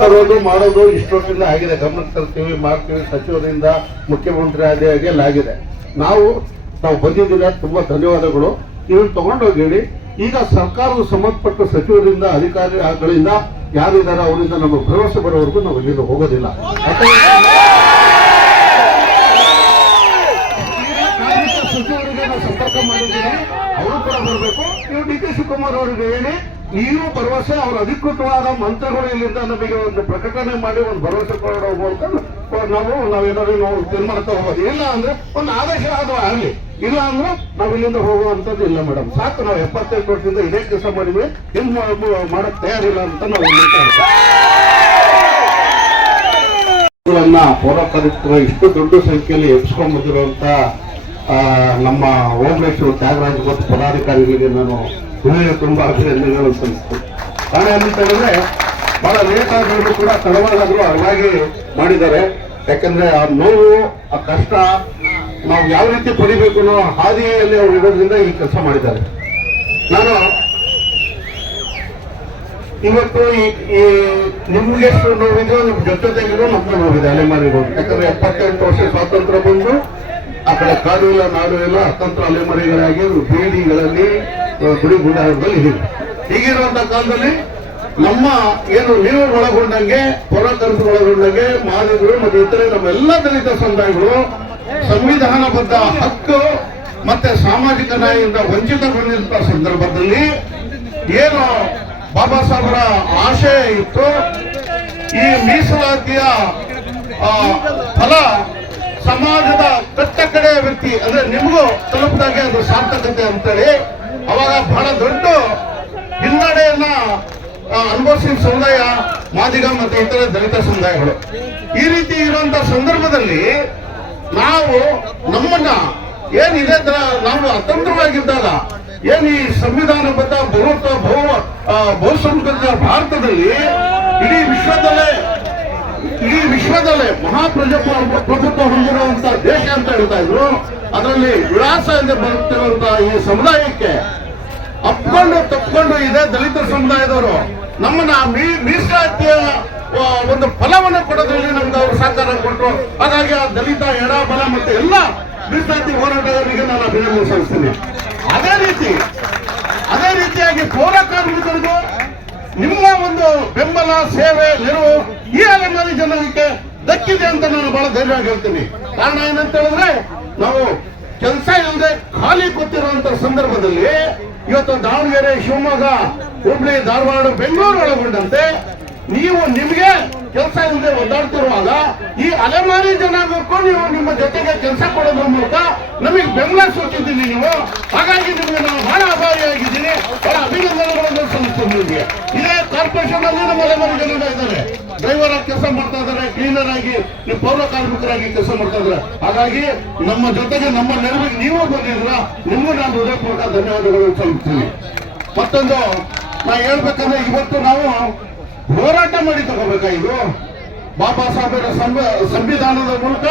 ತರೋದು ಮಾಡೋದು ಇಷ್ಟೊತ್ತಿಂದ ಆಗಿದೆ. ಗಮನಕ್ಕೆ ತರ್ತೀವಿ, ಮಾಡ್ತೀವಿ. ಸಚಿವರಿಂದ ಮುಖ್ಯಮಂತ್ರಿ ಆದಿ ಆಗಿ ಎಲ್ಲ ಆಗಿದೆ. ನಾವು ನಾವು ಬಂದಿದ್ದೀರ ತುಂಬಾ ಧನ್ಯವಾದಗಳು. ಇದನ್ನು ತಗೊಂಡೋಗಿ ಈಗ ಸರ್ಕಾರದ ಸಂಬಂಧಪಟ್ಟ ಸಚಿವರಿಂದ, ಅಧಿಕಾರಿಗಳಿಂದ ಯಾರಿದ್ದಾರೆ ಅವರಿಂದ ನಮಗೆ ಭರವಸೆ ಬರೋವರೆಗೂ ನಾವು ಇಲ್ಲಿಂದ ಹೋಗೋದಿಲ್ಲ. ಸಚಿವರಿಗೆ ನಾವು ಸಂಪರ್ಕ ಮಾಡಿದ್ದೀನಿ ಅವರು ಕೂಡ ಬರಬೇಕು. ನೀವು ಡಿ ಕೆ ಶಿವಕುಮಾರ್ ಅವರಿಗೆ ಹೇಳಿ. ನೀವು ಭರವಸೆ, ಅವ್ರ ಅಧಿಕೃತವಾದ ಮಂತ್ರಿಗಳು ಇಲ್ಲಿಂದ ನಮಗೆ ಒಂದು ಪ್ರಕಟಣೆ ಮಾಡಿ, ಒಂದು ಭರವಸೆ ಕೊಡೋ ಮೂಲಕ ನಾವು ನಾವೇನಾದ್ರು ನಾವು ತೀರ್ಮಾನ ತಗೋಬೋದು ಇಲ್ಲ ಅಂದ್ರೆ ಒಂದು ಆದೇಶ ಅದು ಆಗಲಿ. ಇಲ್ಲ ಅಂದ್ರೆ ನಾವು ಇಲ್ಲಿಂದ ಹೋಗುವಂಥದ್ದು ಇಲ್ಲ ಮೇಡಮ್. ಸಾಕು, ನಾವು ಎಪ್ಪತ್ತೈದು ವರ್ಷದಿಂದ ಇದೇ ಕೆಲಸ ಮಾಡಿದ್ವಿ. ಹಿಂದ್ ಮಾಡಕ್ ತಯಾರಿಲ್ಲ ಅಂತ ನಾವು. ಗಳನ್ನ ಪೌರಕಾರ್ಮಿಕರ ಇಷ್ಟು ದೊಡ್ಡ ಸಂಖ್ಯೆಯಲ್ಲಿ ಎಪ್ಸ್ಕೊಂಡ್ ಬಂದಿರುವಂತ ನಮ್ಮ ಓಮೇಶ್ವರ್ ತ್ಯಾಗರಾಜ್ ಮತ್ತು ಪದಾಧಿಕಾರಿಗಳಿಗೆ ನಾನು ಹೃದಯ ತುಂಬಾ ಅಭಿನಂದನೆಗಳು ಸಲ್ಲಿಸ್ತು ನಾನು ಅಂತ ಹೇಳಿದ್ರೆ, ಬಹಳ ಲೇಟ್ ಆದ್ರೂ ಕೂಡ ತಡವಾದಾದ್ರೂ ಹಾಗಾಗಿ ಮಾಡಿದ್ದಾರೆ. ಯಾಕಂದ್ರೆ ಆ ನೋವು, ಆ ಕಷ್ಟ, ನಾವು ಯಾವ ರೀತಿ ಪಡಿಬೇಕು ಅನ್ನೋ ಹಾದಿಯಲ್ಲಿ ಅವ್ರು ಇರೋದ್ರಿಂದ ಈ ಕೆಲಸ ಮಾಡಿದ್ದಾರೆ. ನಾನು ಇವತ್ತು ಈ ನಿಮ್ಗೆ ಎಷ್ಟು ನೋವಿದೆಯೋ, ನಿಮ್ ತೆಗೆದ್ರು ನಮ್ಗೆ ನೋವಿದೆ, ಅಲೆಮಾರಿಗಳು. ಯಾಕಂದ್ರೆ ಎಪ್ಪತ್ತೆಂಟು ವರ್ಷ ಸ್ವಾತಂತ್ರ್ಯ ಬಂದು ಆ ಕಡೆ ಕಾಡು ಇಲ್ಲ, ನಾಡು ಇಲ್ಲ, ಅತಂತ್ರ ಅಲೆಮರಿಗಳಾಗಿ ಬೀದಿಗಳಲ್ಲಿ ಗುಡಿ ಗುಂಡಾರದಲ್ಲಿ ಇದೆ ಈಗಿರುವಂತ ಕಾಲದಲ್ಲಿ ನಮ್ಮ ಏನು ನೀವು ಒಳಗೊಂಡಂಗೆ ಪೌರಕರ್ಮಿಗಳು ಒಳಗೊಂಡಂಗೆ ಮಾದಿಗಳು ಮತ್ತೆ ಇತರೆ ನಮ್ಮೆಲ್ಲ ದಲಿತ ಸಮುದಾಯಗಳು ಸಂವಿಧಾನಬದ್ಧ ಹಕ್ಕು ಮತ್ತೆ ಸಾಮಾಜಿಕ ನ್ಯಾಯದಿಂದ ವಂಚಿತಗೊಂಡಿರುವ ಸಂದರ್ಭದಲ್ಲಿ ಏನು ಬಾಬಾ ಸಾಹೇಬರ ಆಶಯ ಇತ್ತು. ಈ ಮೀಸಲಾತಿಯ ಫಲ ಸಮಾಜದ ಕಡೆಯ ವ್ಯಕ್ತಿ ಅಂದ್ರೆ ನಿಮಗೂ ತಲುಪಿದಾಗೆ ಅದು ಸಾರ್ಥಕತೆ ಅಂತೇಳಿ ಅವಾಗ ಬಹಳ ದೊಡ್ಡ ಹಿನ್ನಡೆಯನ್ನ ಅನುಭವಿಸಿದ ಸಮುದಾಯ, ಮಾದಿಗ ಮತ್ತು ಇತರ ದಲಿತ ಸಮುದಾಯಗಳು. ಈ ರೀತಿ ಇರುವಂತ ಸಂದರ್ಭದಲ್ಲಿ ನಾವು ನಮ್ಮನ್ನ ಏನಿದೆ ನಾವು ಅತಂತ್ರವಾಗಿದ್ದಾಗ ಏನ್ ಈ ಸಂವಿಧಾನಬದ್ಧ ಬಹುತ್ವ, ಬಹು ಬಹುಸಂಸ್ಕೃತ ಭಾರತದಲ್ಲಿ ಇಡೀ ವಿಶ್ವದಲ್ಲೇ ಇಡೀ ವಿಶ್ವದಲ್ಲೇ ಮಹಾಪ್ರಜಾಪ್ರಭು ಪ್ರಭುತ್ವ ಹೊಂದಿರುವಂತ ದೇಶ ಅಂತ ಹೇಳ್ತಾ ಇದ್ರು. ಅದರಲ್ಲಿ ವಿಳಾಸ ಎಂದು ಬರುತ್ತಿರುವಂತ ಈ ಸಮುದಾಯಕ್ಕೆ ಅಪ್ಕೊಂಡು ತಪ್ಕೊಂಡು ಇದೆ ದಲಿತ ಸಮುದಾಯದವರು ನಮ್ಮನ್ನ ಮೀಸಲಾತಿಯ ಒಂದು ಫಲವನ್ನು ಕೊಡೋದ್ರಲ್ಲಿ ನಮ್ಗೆ ಅವರು ಸಹಕಾರ ಕೊಟ್ಟರು ಹಾಗಾಗಿ ಆ ದಲಿತ ಎಡ ಬಲ ಮತ್ತೆ ಎಲ್ಲ ಮೀಸಲಾತಿ ಹೋರಾಟಗಾರರಿಗೆ ನಾನು ಅಭಿನಂದನೆ ಸಲ್ಲಿಸ್ತೀನಿ. ಅದೇ ರೀತಿ, ಅದೇ ರೀತಿಯಾಗಿ ಪೌರ ಕಾರ್ಮಿಕರಿಗೂ ನಿಮ್ಮ ಒಂದು ಬೆಂಬಲ, ಸೇವೆ, ನೆರವು ಈ ಅಲೆಮಾರಿ ಜನರಿಗೆ ದಕ್ಕಿದೆ ಅಂತ ನಾನು ಬಹಳ ಧೈರ್ಯವಾಗಿ ಹೇಳ್ತೀನಿ. ಕಾರಣ ಏನಂತ ಹೇಳಿದ್ರೆ, ನಾವು ಕೆಲಸ ಇಲ್ಲದೆ ಖಾಲಿ ಕೂತಿರುವಂತ ಸಂದರ್ಭದಲ್ಲಿ ಇವತ್ತು ದಾವಣಗೆರೆ, ಶಿವಮೊಗ್ಗ, ಹುಬ್ಳಿ, ಧಾರವಾಡ, ಬೆಂಗಳೂರು ಒಳಗೊಂಡಂತೆ ನೀವು ನಿಮಗೆ ಕೆಲಸ ಇಲ್ಲದೆ ಒದ್ದಾಡ್ತಿರುವಾಗ ಈ ಅಲೆಮಾರಿ ಜನಾಂಗಕ್ಕೂ ನೀವು ನಿಮ್ಮ ಜೊತೆಗೆ ಕೆಲಸ ಕೊಡೋದ್ರ ಮೂಲಕ ನಮಗೆ ಬೆಂಬಲ ಸೂಚಿಸಿದ್ದೀನಿ ನೀವು. ಹಾಗಾಗಿ ನಿಮಗೆ ನಾವು ಬಹಳ ಆಭಾರಿಯಾಗಿದ್ದೀನಿ ಬಹಳ ಅಭಿನಂದನೆಗಳನ್ನು ಸಲ್ಲಿಸ್ತೀನಿ ನಿಮಗೆ ಇದೇ ಕಾರ್ಪೊರೇಷನ್ ಅಲ್ಲಿ ನಮ್ಮ ಅಲೆಮಾರಿ ಜನ ಇದ್ದಾರೆ. ಡ್ರೈವರ್ ಆಗಿ ಕೆಲಸ ಮಾಡ್ತಾ ಇದ್ದಾರೆ, ಕ್ಲೀನರ್ ಆಗಿ, ನೀವು ಪೌರ ಕಾರ್ಮಿಕರಾಗಿ ಕೆಲಸ ಮಾಡ್ತಾ ಇದ್ದಾರೆ. ಹಾಗಾಗಿ ನಮ್ಮ ಜೊತೆಗೆ ನಮ್ಮ ನೆರವಿಗೆ ನೀವು ಬಂದಿದ್ರ ನಿಮಗೂ ನಾನು ಹೃದಯಪೂರ್ವಕ ಧನ್ಯವಾದಗಳು ಸಲ್ಲಿಸ್ತೀನಿ. ಮತ್ತೊಂದು, ನಾ ಹೇಳ್ಬೇಕಂದ್ರೆ ಇವತ್ತು ನಾವು ಹೋರಾಟ ಮಾಡಿ ತಗೋಬೇಕಾಗಿದ್ದು ಬಾಬಾ ಸಾಹೇಬರ ಸಂವ- ಸಂವಿಧಾನದ ಮೂಲಕ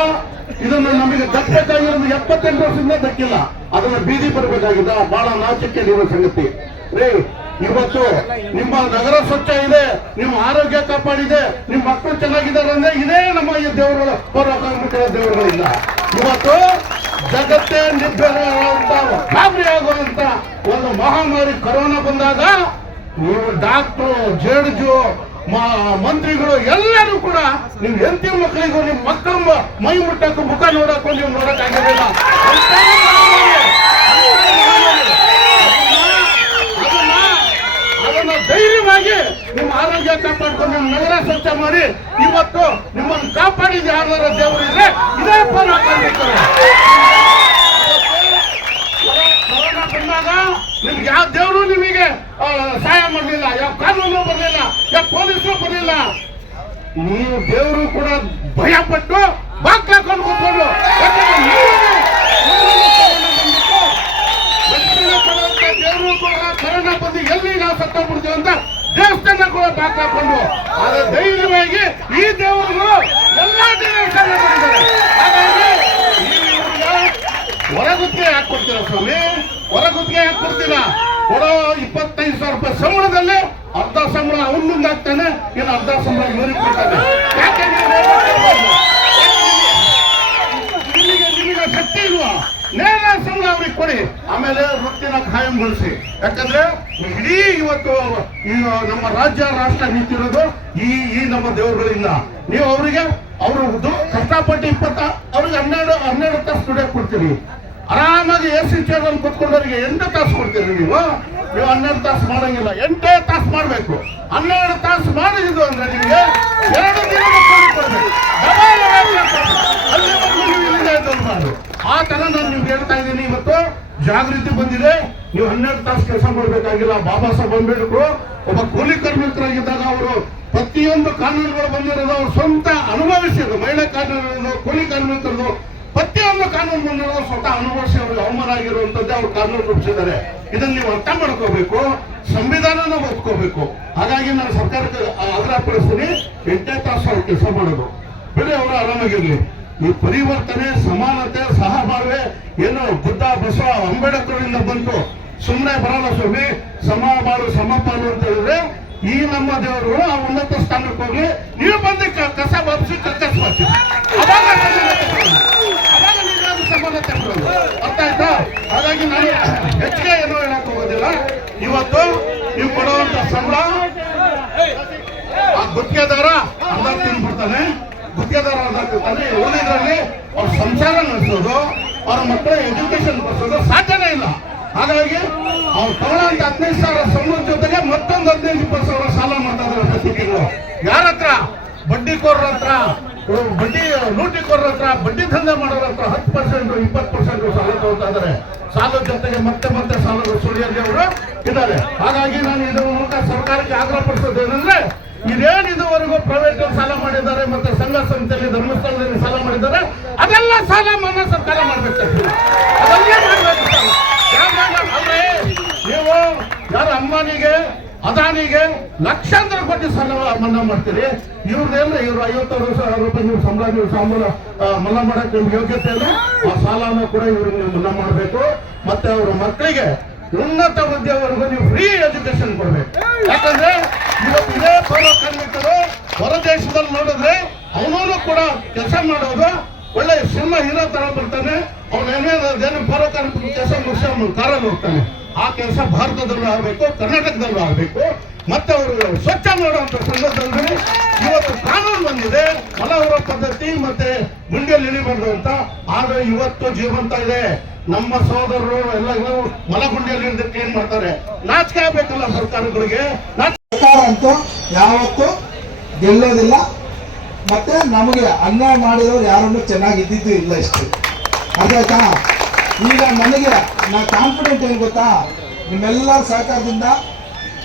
ಇದನ್ನು ನಮಗೆ ದಕ್ಕಬೇಕಾಗಿರೋದು ಎಪ್ಪತ್ತೆಂಟು ವರ್ಷದಿಂದ ದಕ್ಕಿಲ್ಲ. ಅದನ್ನ ಬೀದಿ ಬರಬೇಕಾಗಿದ್ದ ಬಹಳ ನಾಚಿಕೆ ಇರೋ ಸಂಗತಿ. ರೀ, ಇವತ್ತು ನಿಮ್ಮ ನಗರ ಸ್ವಚ್ಛ ಇದೆ, ನಿಮ್ಮ ಆರೋಗ್ಯ ಕಾಪಾಡಿದೆ, ನಿಮ್ಮ ಮಕ್ಕಳು ಚೆನ್ನಾಗಿದ್ದಾರೆ ಅಂದ್ರೆ ಇದೇ ನಮ್ಮ ಈ ದೇವರುಗಳ ಪೌರ ಕಾರ್ಮಿಕರ ದೇವರುಗಳಿಲ್ಲ ಇವತ್ತು ಜಗತ್ತೇ ನಿರ್ಭರ ಗಾಬರಿ ಆಗುವಂತ ಒಂದು ಮಹಾಮಾರಿ ಕೊರೋನಾ ಬಂದಾಗ ನೀವು ಡಾಕ್ಟ್ರು ಜಡ್ಜು ಮಂತ್ರಿಗಳು ಎಲ್ಲರೂ ಕೂಡ ನೀವು ಹೆಂಡತಿ ಮಕ್ಕಳಿಗೂ ನಿಮ್ಮ ಮಕ್ಕಳ ಮೈ ಮುಟ್ಟಕ್ಕೂ ಮುಖ ನೋಡಕ್ಕೂ ನೀವು ನೋಡಕ್ಕಾಗಿರಲಿಲ್ಲ. ಅದನ್ನ ಧೈರ್ಯವಾಗಿ ನಿಮ್ಮ ಆರೋಗ್ಯ ಕಾಪಾಡ್ಕೊಂಡು ನಿಮ್ಮ ನಗರ ಸ್ವಚ್ಛ ಮಾಡಿ ಇವತ್ತು ನಿಮ್ಮನ್ನು ಕಾಪಾಡಿದ ಯಾರ ದೇವರು ಇದ್ರೆ ಇದೇ ಪರ ಕೊರೋನಾ ಬಂದಾಗ ನಿಮ್ಗೆ ಯಾವ ದೇವರು ನಿಮಗೆ ಸಹಾಯ ಮಾಡಲಿಲ್ಲ, ಯಾವ ಕಾನೂನು ಬರಲಿಲ್ಲ, ಯಾವ ಪೊಲೀಸರು ಬರಲಿಲ್ಲ. ನೀವು ದೇವರು ಕೂಡ ಭಯ ಪಟ್ಟು ಕೊಡುವಂತ ದೇವರು ಕೂಡ ಕರೋನಾ ಬಂದು ಎಲ್ಲಿ ನಾವು ಸತ್ತೋಗ್ಬಿಡ್ತೀವಿ ಅಂತ ದೇವಸ್ಥಾನ ಕೂಡ ಬಾಕ್ ಆದ್ರೆ ಧೈರ್ಯವಾಗಿ ಈ ದೇವರುಗಳು ಎಲ್ಲಾ ದೇವಸ್ಥಾನ ಮಾಡಿದ್ದಾರೆ ಹಾಗಾಗಿ ನೀವು ಹೊರಗುತ್ತಿಗೆ ಹಾಕೊಡ್ತೀರಾ ಸ್ವಾಮಿ? ಹೊರಗುತ್ತಿಗೆ ಹಾಕೊಡ್ತೀರಾ ಕೊಡೋ ಇಪ್ಪತ್ತೈದು ಸಾವಿರ ರೂಪಾಯಿ ಸಂಬಳದಲ್ಲಿ ಅರ್ಧ ಸಂಬಳ ಅವನ್ ಮುಂದೆ ಹಾಕ್ತಾನೆ ಇನ್ನು ಅರ್ಧ ಸಂಬಳ ಇವರಿಗೆ ಕೊಡ್ತಾನೆ. ನಿಮಗೆ ಶಕ್ತಿ ಇಲ್ವಾ? ನೇರ ಸಂಬಳ ಅವ್ರಿಗೆ ಕೊಡಿ. ಆಮೇಲೆ ವೃತ್ತಿನ ಖಾಯಂಗೊಳಿಸಿ. ಯಾಕಂದ್ರೆ ಇಡೀ ಇವತ್ತು ನಮ್ಮ ರಾಜ್ಯ, ರಾಷ್ಟ್ರ ನಿಂತಿರೋದು ಈ ಈ ನಮ್ಮ ದೇವರುಗಳಿಂದ. ನೀವು ಅವರಿಗೆ, ಅವರು ಕಷ್ಟಪಟ್ಟು ಇಪ್ಪತ್ತ, ಅವ್ರಿಗೆ ಹನ್ನೆರಡು ಹನ್ನೆರಡು ತಾಸು ದುಡಿಯಕ್ಕೆ ಕೊಡ್ತೀರಿ. ಆರಾಮಾಗಿ ಎ ಸಿ ಚೇರ್ ಅಲ್ಲಿ ಕುತ್ಕೊಂಡವರಿಗೆ ಎಂಟು ತಾಸು ಕೊಡ್ತೀರಿ ನೀವು? ನೀವು ಹನ್ನೆರಡು ತಾಸು ಮಾಡಂಗಿಲ್ಲ. ಎಂಟೇ ತಾಸು ಮಾಡಬೇಕು. ಹನ್ನೆರಡು ತಾಸು ಮಾಡಿದ್ರು ಅಂದ್ರೆ ನಿಮಗೆ ಎರಡು ದಿನ ಅಲ್ಲಿ. ಆ ತರ ನಾನು ನಿಮ್ಗೆ ಹೇಳ್ತಾ ಇದ್ದೀನಿ ಇವತ್ತು. ಜಾಗೃತಿ ಬಂದಿದೆ. ನೀವು ಹನ್ನೆರಡು ತಾಸು ಕೆಲಸ ಮಾಡಬೇಕಾಗಿಲ್ಲ. ಬಾಬಾ ಸಾಹೇಬ್ ಅಂಬೇಡ್ಕರು ಒಬ್ಬ ಕೂಲಿ ಕಾರ್ಮಿಕರಾಗಿದ್ದಾಗ ಅವರು ಪ್ರತಿಯೊಂದು ಕಾನೂನುಗಳು ಬಂದಿರೋದು ಅವ್ರು ಸ್ವಂತ ಅನುಭವಿಸಿದ್ರು. ಮಹಿಳಾ ಕಾನೂನು ಕೂಲಿ ಕಾರ್ಮಿಕರದು ಪ್ರತಿಯೊಂದು ಕಾನೂನು ಬಂದಿರೋದು ಸ್ವತಃ ಅನುಭವಿಸಿ ಅವರು ಅವಮಾನ ಆಗಿರುವಂತದ್ದೇ ಅವ್ರು ಕಾನೂನು ರೂಪಿಸಿದ್ದಾರೆ ಇದನ್ನ ನೀವು ಅರ್ಥ ಮಾಡ್ಕೋಬೇಕು, ಸಂವಿಧಾನನ ಒಪ್ಕೋಬೇಕು. ಹಾಗಾಗಿ ನಾನು ಸರ್ಕಾರಕ್ಕೆ ಆಗ್ರಹಪಡಿಸ್ತೀನಿ ಎಂಟನೇ ತಾಸು ಅವ್ರು ಕೆಲಸ ಮಾಡೋದು. ಬಿಡಿ ಅವರು ಆರಾಮಾಗಿರ್ಲಿ. ಈ ಪರಿವರ್ತನೆ, ಸಮಾನತೆ, ಸಹಬಾಳ್ವೆ ಏನು ಬುದ್ಧ, ಬಸವ ಅಂಬೇಡ್ಕರ್ ಇಂದ ಬಂತು. ಸುಮ್ಮನೆ ಬರಲ್ಲ ಸ್ವಾಮಿ ಸಮಬಾಳು ಸಮಪಾಲು ಅಂತ ಹೇಳಿದ್ರೆ ಈ ನಮ್ಮ ದೇವರು ಆ ಉನ್ನತ ಸ್ಥಾನಕ್ಕೆ ಹೋಗ್ಲಿ. ನೀವು ಬಂದು ಕಸ ಬಾಪಿಸಿ ಕಸ ಮಾಡ್ತೀವಿ. ಬರೋದು. ಅರ್ಥ ಆಯ್ತಾ ಹಾಗಾಗಿ ನಾನು ಹೆಚ್ಚಿಗೆ ಏನು ಹೇಳಕ್ ಹೋಗೋದಿಲ್ಲ ಇವತ್ತು ನೀವು ಕೊಡುವಂತ ಸಂಬಳ ಆ ಗುತ್ತಿಗೆದಾರ ಅರ್ಧ ತಿನ್ಬಿಡ್ತಾನೆ ಗುತ್ತಿಗೆದಾರ ಅರ್ಧ ತಿಂತಾನೆ ಉಳಿದ್ರಲ್ಲಿ ಅವ್ರ ಸಂಸಾರ ನಡೆಸೋದು ಅವ್ರ ಮಕ್ಕಳ ಎಜುಕೇಶನ್ ಕೊಡಿಸೋದು ಸಾಧ್ಯನೇ ಇಲ್ಲ ಹಾಗಾಗಿ ಅವ್ರು ತಗೊಳ್ಳೋಂತ ಹದಿನೈದು ಸಾವಿರ ಸಂಬಳದ ಜೊತೆಗೆ ಮತ್ತೊಂದು ಹದಿನೈದು ಇಪ್ಪತ್ತು ಸಾವಿರ ಸಾಲ ಮಾಡ್ತಾ ಇದ್ದಾರೆ ಯಾರ ಹತ್ರ ಬಡ್ಡಿಕೋರ್ರ ಹತ್ರ ಬಡ್ಡಿ ಲೂಟಿಕೋರ ಹತ್ರ, ಬಡ್ಡಿ ದಂಧೆ ಮಾಡೋರ ಹತ್ರ ಹತ್ತು ಪರ್ಸೆಂಟ್ ಇಪ್ಪತ್ತು ಪರ್ಸೆಂಟ್ ಸಾಲ ತಗೋತಾ ಇದಾರೆ ಸಾಲದ ಜೊತೆಗೆ ಮತ್ತೆ ಮತ್ತೆ ಸಾಲ ಸುಳಿಯಲ್ಲಿ ಅವರು ಇದ್ದಾರೆ. ಹಾಗಾಗಿ ನಾನು ಇದರ ಮೂಲಕ ಸರ್ಕಾರಕ್ಕೆ ಆಗ್ರಹ ಏನಂದ್ರೆ, ಇದೇನ್ ಇದುವರೆಗೂ ಪ್ರೈವೇಟ್ ಸಾಲ ಮಾಡಿದ್ದಾರೆ ಮತ್ತೆ ಸಂಘ ಸಂಸ್ಥೆಯಲ್ಲಿ ಧರ್ಮಸ್ಥಳದಲ್ಲಿ ಸಾಲ ಮಾಡಿದ್ದಾರೆ, ಅದೆಲ್ಲ ಸಾಲ ಮನ್ನಾ ಸರ್ಕಾರ ಮಾಡ್ಬೇಕು. ನೀವು ಯಾರು ಅಂಬಾನಿಗೆ ಅದಾನಿಗೆ ಲಕ್ಷಾಂತರ ಕೋಟಿ ಸಾಲ ಮನ್ನಾ ಮಾಡ್ತೀರಿ. ಇವ್ರದ್ದೆಲ್ಲ ಇವ್ರು ಐವತ್ತಾರು ಸಾವಿರ ರೂಪಾಯಿ ನೀವು ಸಂಬಳ ನೀವು ಸಂಬಳ ಮಲ ಮಾಡಕ್ಕೆ ನಿಮ್ಗೆ ಯೋಗ್ಯತೆ ಇಲ್ಲ. ಆ ಸಾಲನ ಕೂಡ ಇವ್ರಿಗೆ ನೀವು ಮನ್ನಾ ಮಾಡಬೇಕು. ಮತ್ತೆ ಅವ್ರ ಮಕ್ಕಳಿಗೆ ಉನ್ನತ ಹುದ್ದೆವರೆಗೂ ನೀವು ಫ್ರೀ ಎಜುಕೇಶನ್ ಕೊಡ್ಬೇಕು. ಯಾಕಂದ್ರೆ ಇವತ್ತು ಇದೇ ಪೌರ ಕಾರ್ಮಿಕರು ಹೊರ ದೇಶದಲ್ಲಿ ನೋಡಿದ್ರೆ ಅವನೂ ಕೂಡ ಕೆಲಸ ಮಾಡೋದು ಒಳ್ಳೆ ಸಿನಿಮಾ ಹೀರೋ ತರ ಬರ್ತಾನೆ. ಅವನೇನು ಪೌರ ಕಾರ್ಮಿಕ ಕೆಲಸ ಮುಗಿಸಿ ಕಾರಲ್ಲಿ ಹೋಗ್ತಾನೆ. ಆ ಕೆಲಸ ಭಾರತದಲ್ಲೂ ಆಗಬೇಕು, ಕರ್ನಾಟಕದಲ್ಲೂ ಆಗಬೇಕು. ಮತ್ತೆ ಅವರು ಸ್ವಚ್ಛ ಮಾಡುವಂತ ಸಂದರ್ಭದಲ್ಲಿ ಇವತ್ತು ಕಾನೂನು ಬಂದಿದೆ. ಮಲಹೋರ ಪದ್ಧತಿ ಮತ್ತೆ ಗುಂಡಿಯಲ್ಲಿ ಇಳಿಬಾರ್ದು ಅಂತ. ಆದ್ರೆ ಇವತ್ತು ಜೀವಂತ ಇದೆ. ನಮ್ಮ ಸಹೋದರರು ಎಲ್ಲ ಮಲಗುಂಡಿಯಲ್ಲಿ ಇಳಿದು ಕ್ಲೀನ್ ಮಾಡ್ತಾರೆ? ನಾಚಿಕೆ ಆಗ್ಬೇಕಲ್ಲ ಸರ್ಕಾರಗಳಿಗೆ. ಸರ್ಕಾರ ಅಂತೂ ಯಾವತ್ತೂ ಗೆಲ್ಲೋದಿಲ್ಲ. ಮತ್ತೆ ನಮಗೆ ಅನ್ಯಾಯ ಮಾಡಿದವರು ಯಾರನ್ನು ಚೆನ್ನಾಗಿ ಇದ್ದಿದ್ದು ಇಲ್ಲ ಇಷ್ಟು. ಅದಾಯ್ತಾ ಈಗ ನನಗೆ, ನಾ ಕಾನ್ಫಿಡೆಂಟ್ ಏನು ಗೊತ್ತಾ? ನಿಮ್ಮೆಲ್ಲರ ಸಹಕಾರದಿಂದ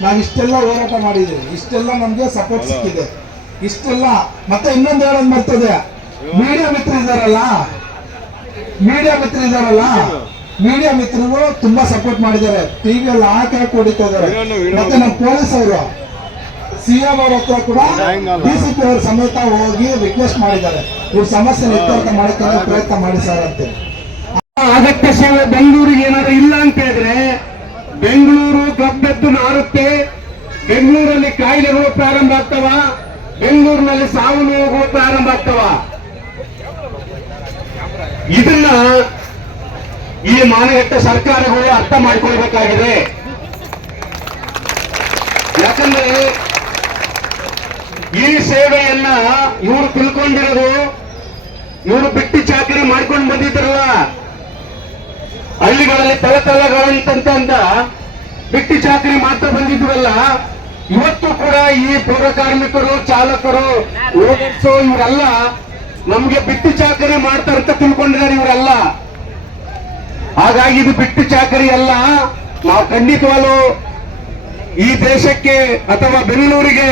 ನಾವು ಇಷ್ಟೆಲ್ಲ ಹೋರಾಟ ಮಾಡಿದ್ದೀವಿ ಇಷ್ಟೆಲ್ಲ ನಮಗೆ ಸಪೋರ್ಟ್ ಸಿಕ್ಕಿದೆ. ಇಷ್ಟೆಲ್ಲ. ಮತ್ತೆ ಇನ್ನೊಂದು ಹೇಳೋದು ಬರ್ತದೆ ಮೀಡಿಯಾ ಮಿತ್ರ ಇದಾರಲ್ಲ? ಮೀಡಿಯಾ ಮಿತ್ರ ಇದಾರಲ್ಲ? ಮೀಡಿಯಾ ಮಿತ್ರರು ತುಂಬಾ ಸಪೋರ್ಟ್ ಮಾಡಿದ್ದಾರೆ. ಟಿವಿಯಲ್ಲಿ ಹಾಕಿ ಹಾಕಿ ಹೊಡಿತಾ ಇದ್ದಾರೆ. ಮತ್ತೆ ನಮ್ಮ ಪೊಲೀಸ್ ಅವರು. ಸಿಎಂ ಅವ್ರ ಹತ್ರ ಕೂಡ ಡಿಸಿಪಿ ಅವ್ರ ಸಮೇತ ಹೋಗಿ ರಿಕ್ವೆಸ್ಟ್ ಮಾಡಿದ್ದಾರೆ. ಇವ್ರ ಸಮಸ್ಯೆ ಇತ್ಯರ್ಥ ಮಾಡಕ್ಕೆ ಪ್ರಯತ್ನ ಮಾಡಿ ಸರ್ ಅಂತ. ಅಗತ್ಯ ಸೇವೆ ಬೆಂಗಳೂರಿಗೆ ಏನಾದ್ರು ಇಲ್ಲ ಅಂತ ಹೇಳಿದ್ರೆ ಬೆಂಗಳೂರು ಗಬ್ಬೆದ್ದು ನಾರುತ್ತೆ. ಬೆಂಗಳೂರಲ್ಲಿ ಕಾಯಿಲೆಗಳು ಪ್ರಾರಂಭ ಆಗ್ತವ. ಬೆಂಗಳೂರಿನಲ್ಲಿ ಸಾವು ನೋವುಗಳು ಪ್ರಾರಂಭ ಆಗ್ತವ. ಇದನ್ನ ಈ ಮಾನಗಟ್ಟ ಸರ್ಕಾರಗಳು ಅರ್ಥ ಮಾಡ್ಕೊಳ್ಬೇಕಾಗಿದೆ. ಯಾಕಂದ್ರೆ ಈ ಸೇವೆಯನ್ನ ಇವರು ತಿಳ್ಕೊಂಡಿರೋದು, ಇವರು ಬಿಟ್ಟು ಚಾಕರಿ ಮಾಡ್ಕೊಂಡು ಬಂದಿದ್ರಲ್ಲ ಹಳ್ಳಿಗಳಲ್ಲಿ ತಳತಳಗಳಂತಂತ ಬಿಟ್ಟು ಚಾಕರಿ ಮಾಡ್ತಾ ಬಂದಿದ್ವಲ್ಲ, ಇವತ್ತು ಕೂಡ ಈ ಪೌರ ಕಾರ್ಮಿಕರು, ಚಾಲಕರು ಓಡಿಸು ಇವರೆಲ್ಲ ನಮ್ಗೆ ಬಿಟ್ಟು ಚಾಕರಿ ಮಾಡ್ತಾರಂತ ತಿಳ್ಕೊಂಡಿದ್ದಾರೆ ಇವರೆಲ್ಲ. ಹಾಗಾಗಿ ಇದು ಬಿಟ್ಟು ಚಾಕರಿ ಅಲ್ಲ, ನಾವು ಖಂಡಿತವಾಗ್ಲೂ ಈ ದೇಶಕ್ಕೆ ಅಥವಾ ಬೆಂಗಳೂರಿಗೆ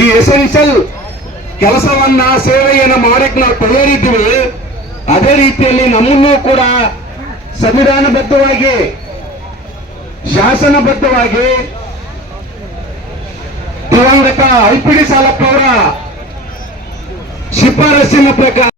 ಈ ಎಸೆನ್ಷಿಯಲ್ ಕೆಲಸವನ್ನ, ಸೇವೆಯನ್ನು ಮಾಡಕ್ಕೆ ನಾವು ತಯಾರಿದ್ದೀವಿ. ಅದೇ ರೀತಿಯಲ್ಲಿ ನಮ್ಮನ್ನೂ ಕೂಡ ಸಂವಿಧಾನಬದ್ಧವಾಗಿ ಶಾಸನಬದ್ಧವಾಗಿ ದಿವಂಗತ ಐಪಿಡಿ ಸಾಲಪ್ಪ ಅವರ ಶಿಫಾರಸ್ಸಿನ ಪ್ರಕಾರ